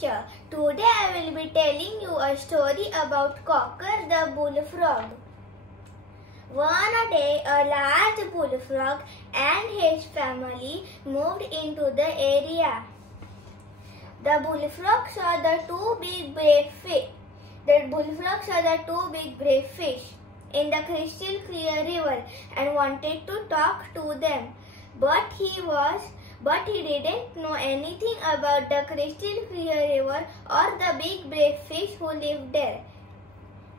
teacher. Today I will be telling you a story about Cocker the bullfrog. One day a large bullfrog and his family moved into the area. The bullfrog saw the two big brave fish in the crystal clear river and wanted to talk to them. But he didn't know anything about the crystal clear river or the big brave fish who lived there,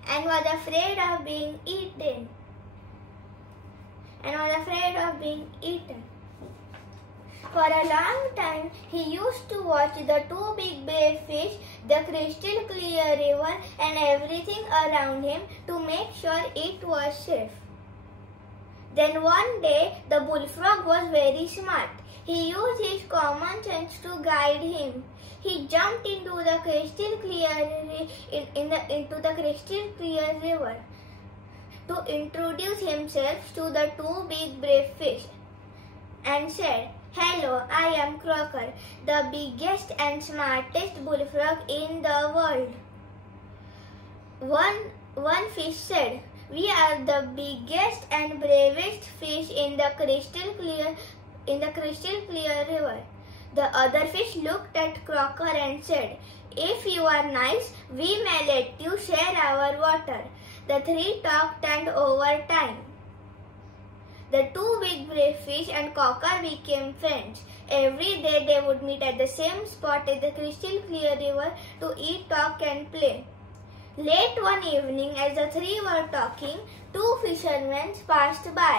and was afraid of being eaten. For a long time, he used to watch the two big brave fish, the crystal clear river, and everything around him to make sure it was safe. Then one day, the bullfrog was very smart. He used his common sense to guide him. He jumped into the crystal clear river to introduce himself to the two big brave fish and said, "Hello, I am Crocker, the biggest and smartest bullfrog in the world." One fish said, "We are the biggest and bravest fish in the crystal clear river." The other fish looked at Crocker and said, "If you are nice, we may let you share our water." The three talked, and over time, the two big brave fish and Cocker became friends. Every day they would meet at the same spot at the crystal clear river to eat, talk and play. Late one evening, as the three were talking, two fishermen passed by.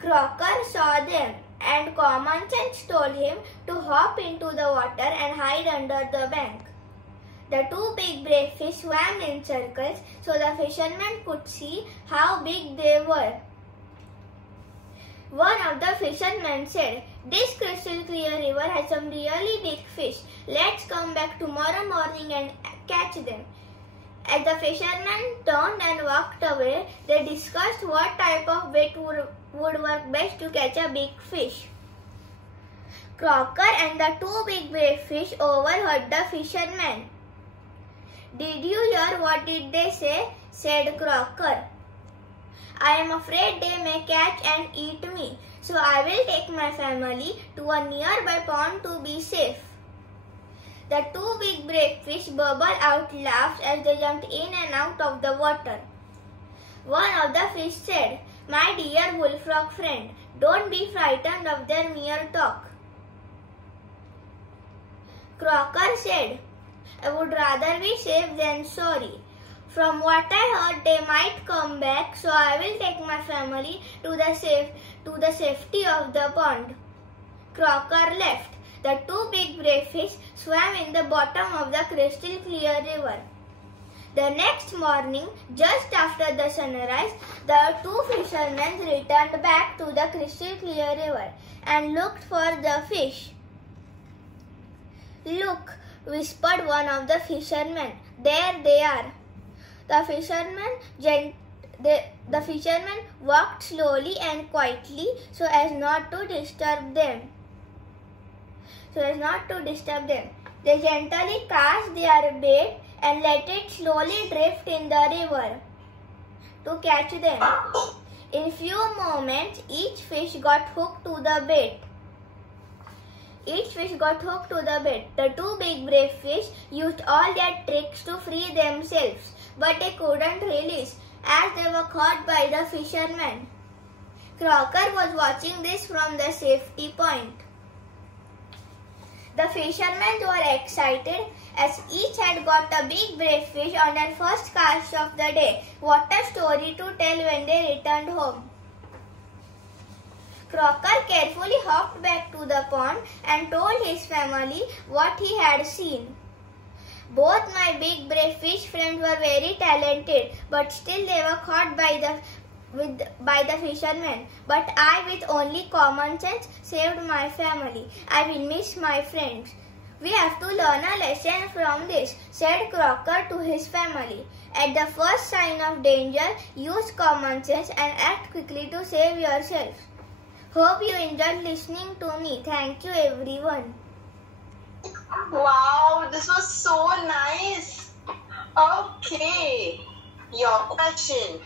Crocker saw them, and common sense told him to hop into the water and hide under the bank. The two big brave fish swam in circles so the fishermen could see how big they were. One of the fishermen said, "This crystal clear river has some really big fish. Let's come back tomorrow morning and catch them." As the fishermen turned and walked away, they discussed what type of bait would work best to catch a big fish. Crocker and the two big brave fish overheard the fishermen. "Did you hear what did they say?" said Crocker. "I am afraid they may catch and eat me, so I will take my family to a nearby pond to be safe." The two big brave fish burbled out laughs as they jumped in and out of the water. One of the fish said, "My dear bullfrog friend, don't be frightened of their mere talk." Crocker said, "I would rather be safe than sorry. From what I heard, they might come back, so I will take my family to the safety of the pond." Crocker left. The two big brave fish swam in the bottom of the crystal clear river. The next morning, just after the sunrise, the two fishermen returned back to the crystal clear river and looked for the fish. "Look," whispered one of the fishermen, "there they are." The fisherman walked slowly and quietly so as not to disturb them. They gently cast their bait and let it slowly drift in the river to catch them. In few moments, each fish got hooked to the bait. The two big brave fish used all their tricks to free themselves, but they couldn't release as they were caught by the fishermen. Crocker was watching this from the safety point. The fishermen were excited as each had got a big brave fish on their first cast of the day. What a story to tell when they returned home. Crocker carefully hopped back to the pond and told his family what he had seen. "Both my big brave fish friends were very talented, but still they were caught by the fishermen. But I, with only common sense, saved my family. I will miss my friends. We have to learn a lesson from this," said Crocker to his family. "At the first sign of danger, use common sense and act quickly to save yourself." Hope you enjoyed listening to me. Thank you everyone. Wow, this was so nice. Okay, your question.